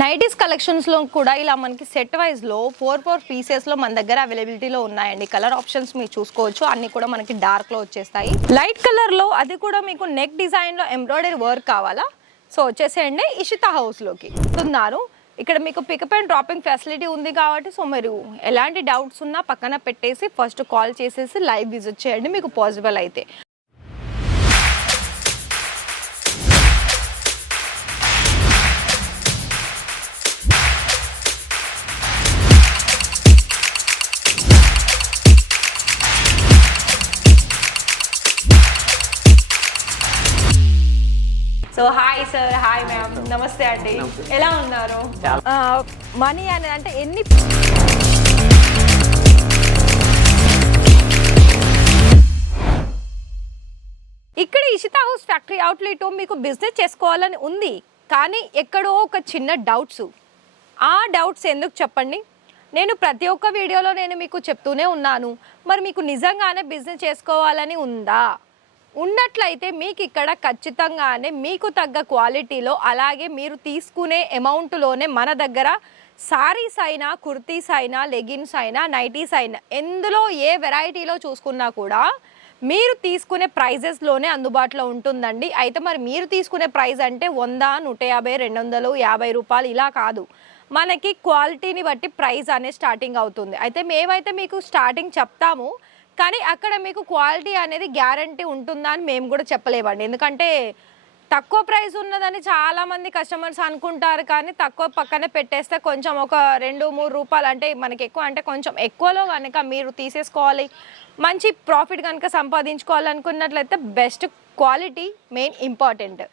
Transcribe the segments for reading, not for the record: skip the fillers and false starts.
Nighties కలెక్షన్స్లో కూడా ఇలా మనకి సెట్ వైజ్లో 4 పీసెస్లో మన దగ్గర అవైలబిలిటీలో ఉన్నాయండి. కలర్ ఆప్షన్స్ మీరు చూసుకోవచ్చు. అన్నీ కూడా మనకి డార్క్లో వచ్చేస్తాయి. లైట్ కలర్లో అది కూడా మీకు నెక్ డిజైన్లో ఎంబ్రాయిడరీ వర్క్ కావాలా? సో వచ్చేసేయండి ఇషితా హౌస్లోకి వస్తున్నారు. ఇక్కడ మీకు పికప్ అండ్ డ్రాపింగ్ ఫెసిలిటీ ఉంది కాబట్టి సో మీరు ఎలాంటి డౌట్స్ ఉన్నా పక్కన పెట్టేసి ఫస్ట్ కాల్ చేసేసి లైవ్ విజిట్ చేయండి మీకు పాసిబుల్ అయితే. So hi sir, hi ma'am, నమస్తే అండి. ఎలా ఉన్నారు? మనీ అనేది అంటే ఎన్ని ఇక్కడ ఇషితా హౌస్ ఫ్యాక్టరీ అవుట్లెట్ మీకు బిజినెస్ చేసుకోవాలని ఉంది, కానీ ఎక్కడో ఒక చిన్న డౌట్స్. ఆ డౌట్స్ ఎందుకు చెప్పండి, నేను ప్రతి ఒక్క వీడియోలో నేను మీకు చెప్తూనే ఉన్నాను. మరి మీకు నిజంగానే బిజినెస్ చేసుకోవాలని ఉందా? ఉన్నట్లయితే మీకు ఇక్కడ ఖచ్చితంగానే మీకు తగ్గ క్వాలిటీలో అలాగే మీరు తీసుకునే అమౌంట్లోనే మన దగ్గర సారీస్ అయినా, కుర్తీస్ అయినా, లెగిన్స్ అయినా, నైటీస్ అయినా ఎందులో ఏ వెరైటీలో చూసుకున్నా కూడా మీరు తీసుకునే ప్రైజెస్లోనే అందుబాటులో ఉంటుందండి. అయితే మరి మీరు తీసుకునే ప్రైస్ అంటే 100, 150, 250 రూపాయలు ఇలా కాదు. మనకి క్వాలిటీని బట్టి ప్రైస్ అనేది స్టార్టింగ్ అవుతుంది. అయితే మేమైతే మీకు స్టార్టింగ్ చెప్తాము, కానీ అక్కడ మీకు క్వాలిటీ అనేది గ్యారంటీ ఉంటుందా అని మేము కూడా చెప్పలేమండి. ఎందుకంటే తక్కువ ప్రైస్ ఉన్నదని చాలామంది కస్టమర్స్ అనుకుంటారు, కానీ తక్కువ పక్కన పెట్టేస్తే కొంచెం ఒక 2-3 రూపాయలు అంటే మనకి ఎక్కువ అంటే కొంచెం ఎక్కువలో కనుక మీరు తీసేసుకోవాలి, మంచి ప్రాఫిట్ కనుక సంపాదించుకోవాలనుకున్నట్లయితే బెస్ట్ క్వాలిటీ మెయిన్ ఇంపార్టెంట్.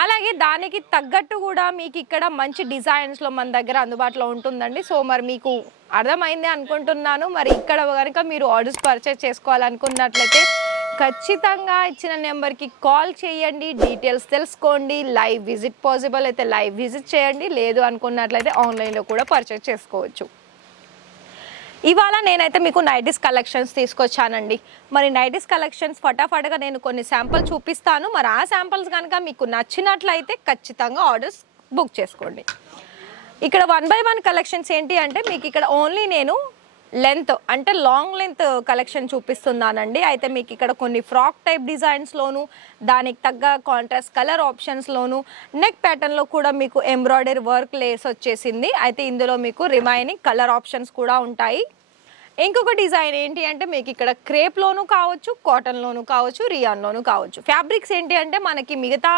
అలాగే దానికి తగ్గట్టు కూడా మీకు ఇక్కడ మంచి డిజైన్స్లో మన దగ్గర అందుబాటులో ఉంటుందండి. సో మరి మీకు అర్థమైంది అనుకుంటున్నాను. మరి ఇక్కడ కనుక మీరు ఆర్డర్స్ పర్చేస్ చేసుకోవాలనుకున్నట్లయితే ఖచ్చితంగా ఇచ్చిన నెంబర్కి కాల్ చేయండి, డీటెయిల్స్ తెలుసుకోండి. లైవ్ విజిట్ పాసిబుల్ అయితే లైవ్ విజిట్ చేయండి, లేదు అనుకున్నట్లయితే ఆన్లైన్లో కూడా పర్చేస్ చేసుకోవచ్చు. ఇవాళ నేనైతే మీకు నైటీస్ కలెక్షన్స్ తీసుకొచ్చానండి. మరి నైటీస్ కలెక్షన్స్ ఫటాఫట్గా నేను కొన్ని శాంపుల్ చూపిస్తాను. మరి ఆ శాంపుల్స్ కనుక మీకు నచ్చినట్లయితే ఖచ్చితంగా ఆర్డర్స్ బుక్ చేసుకోండి. ఇక్కడ 1 by 1 కలెక్షన్స్ ఏంటి అంటే మీకు ఇక్కడ ఓన్లీ నేను లెంత్ అంటే లాంగ్ లెంత్ కలెక్షన్ చూపిస్తున్నానండి. అయితే మీకు ఇక్కడ కొన్ని ఫ్రాక్ టైప్ డిజైన్స్లోను, దానికి తగ్గ కాంట్రాస్ట్ కలర్ ఆప్షన్స్లోను, నెక్ ప్యాటర్న్లో కూడా మీకు ఎంబ్రాయిడరీ వర్క్ లేస్ వచ్చేసింది. అయితే ఇందులో మీకు రిమైనింగ్ కలర్ ఆప్షన్స్ కూడా ఉంటాయి. ఇంకొక డిజైన్ ఏంటి అంటే మీకు ఇక్కడ క్రేప్లోను కావచ్చు, కాటన్లోను కావచ్చు, రియాన్లోను కావచ్చు. ఫ్యాబ్రిక్స్ ఏంటి అంటే మనకి మిగతా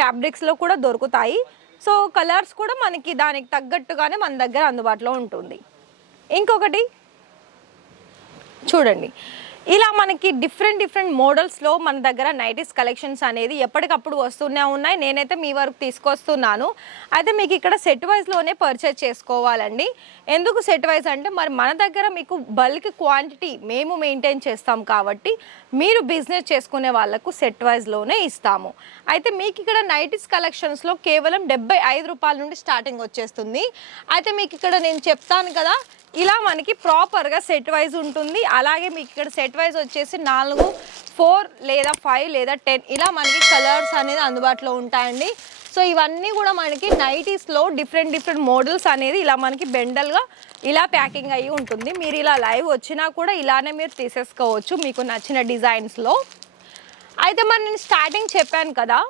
ఫ్యాబ్రిక్స్లో కూడా దొరుకుతాయి. సో కలర్స్ కూడా మనకి దానికి తగ్గట్టుగానే మన దగ్గర అందుబాటులో ఉంటుంది. ఇంకొకటి చూడండి, ఇలా మనకి డిఫరెంట్ మోడల్స్లో మన దగ్గర నైటీస్ కలెక్షన్స్ అనేది ఎప్పటికప్పుడు వస్తూనే ఉన్నాయి. నేనైతే మీ వరకు తీసుకొస్తున్నాను. అయితే మీకు ఇక్కడ సెట్ వైజ్లోనే పర్చేజ్ చేసుకోవాలండి. ఎందుకు సెట్ వైజ్ అంటే మరి మన దగ్గర మీకు బల్క్ క్వాంటిటీ మేము మెయింటైన్ చేస్తాం కాబట్టి మీరు బిజినెస్ చేసుకునే వాళ్ళకు సెట్ వైజ్లోనే ఇస్తాము. అయితే మీకు ఇక్కడ నైటీస్ కలెక్షన్స్లో కేవలం 75 రూపాయల నుండి స్టార్టింగ్ వచ్చేస్తుంది. అయితే మీకు ఇక్కడ నేను చెప్తాను కదా, ఇలా మనకి ప్రాపర్గా సెట్ వైజ్ ఉంటుంది. అలాగే మీకు ఇక్కడ సెట్ వైజ్ వచ్చేసి 4, 4 లేదా 5 లేదా 10 ఇలా మనకి కలర్స్ అనేది అందుబాటులో ఉంటాయండి. సో ఇవన్నీ కూడా మనకి నైటీస్లో డిఫరెంట్ మోడల్స్ అనేది ఇలా మనకి బెండల్గా ఇలా ప్యాకింగ్ అయ్యి ఉంటుంది. మీరు ఇలా లైవ్ వచ్చినా కూడా ఇలానే మీరు తీసేసుకోవచ్చు మీకు నచ్చిన డిజైన్స్లో. అయితే మరి నేను స్టార్టింగ్ చెప్పాను కదా,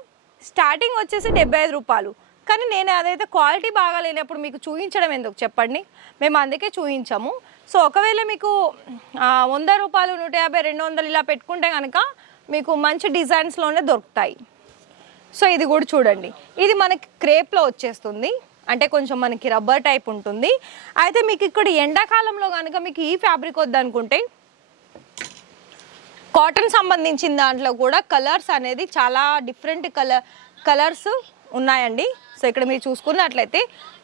స్టార్టింగ్ వచ్చేసి 75 రూపాయలు. కానీ నేను అదైతే క్వాలిటీ బాగా లేనప్పుడు మీకు చూపించడం ఎందుకు చెప్పండి, మేము అందుకే చూపించాము. సో ఒకవేళ మీకు 100 రూపాయలు, 150, 200 ఇలా పెట్టుకుంటే కనుక మీకు మంచి డిజైన్స్లోనే దొరుకుతాయి. సో ఇది కూడా చూడండి, ఇది మనకి క్రేప్లో వచ్చేస్తుంది, అంటే కొంచెం మనకి రబ్బర్ టైప్ ఉంటుంది. అయితే మీకు ఇక్కడ ఎండాకాలంలో కనుక మీకు ఈ ఫ్యాబ్రిక్ వద్దనుకుంటే కాటన్ సంబంధించిన దాంట్లో కూడా కలర్స్ అనేది చాలా డిఫరెంట్ కలర్స్ ఉన్నాయండి. సో ఇక్కడ మీరు చూసుకున్నట్లయితే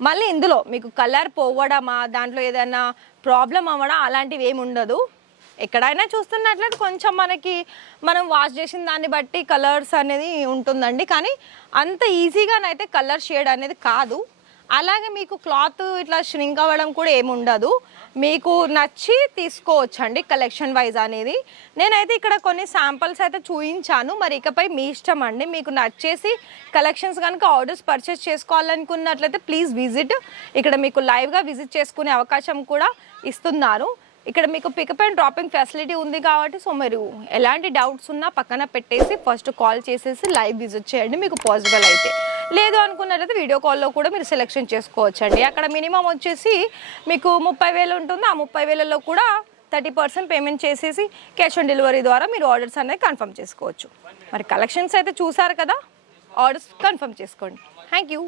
మళ్ళీ ఇందులో మీకు కలర్ పోవడమా, దాంట్లో ఏదైనా ప్రాబ్లం అవ్వడం అలాంటివి ఏమి ఉండదు. ఎక్కడైనా చూస్తున్నట్లయితే కొంచెం మనం వాష్ చేసిన దాన్ని బట్టి కలర్స్ అనేది ఉంటుందండి, కానీ అంత ఈజీగానైతే కలర్ షేడ్ అనేది కాదు. అలాగే మీకు క్లాత్ ఇట్లా ష్రింక్ అవ్వడం కూడా ఏముండదు, మీకు నచ్చి తీసుకోవచ్చండి కలెక్షన్ వైజ్ అనేది. నేనైతే ఇక్కడ కొన్ని శాంపిల్స్ అయితే చూపించాను, మరి ఇకపై మీ ఇష్టం అండి. మీకు నచ్చేసి కలెక్షన్స్ కనుక ఆర్డర్స్ పర్చేస్ చేసుకోవాలనుకున్నట్లయితే ప్లీజ్ విజిట్. ఇక్కడ మీకు లైవ్గా విజిట్ చేసుకునే అవకాశం కూడా ఇస్తున్నారు. ఇక్కడ మీకు పికప్ అండ్ డ్రాపింగ్ ఫెసిలిటీ ఉంది కాబట్టి సో మీరు ఎలాంటి డౌట్స్ ఉన్నా పక్కన పెట్టేసి ఫస్ట్ కాల్ చేసేసి లైవ్ విజిట్ చేయండి మీకు పాసిబుల్ అయితే. లేదు అనుకున్నట్లయితే వీడియో కాల్లో కూడా మీరు సెలెక్షన్ చేసుకోవచ్చండి. అక్కడ మినిమం వచ్చేసి మీకు 30,000 ఉంటుంది. ఆ 30,000లో కూడా 30% పేమెంట్ చేసేసి క్యాష్ ఆన్ డెలివరీ ద్వారా మీరు ఆర్డర్స్ అనేది కన్ఫర్మ్ చేసుకోవచ్చు. మరి కలెక్షన్స్ అయితే చూసారు కదా, ఆర్డర్స్ కన్ఫర్మ్ చేసుకోండి. Thank you.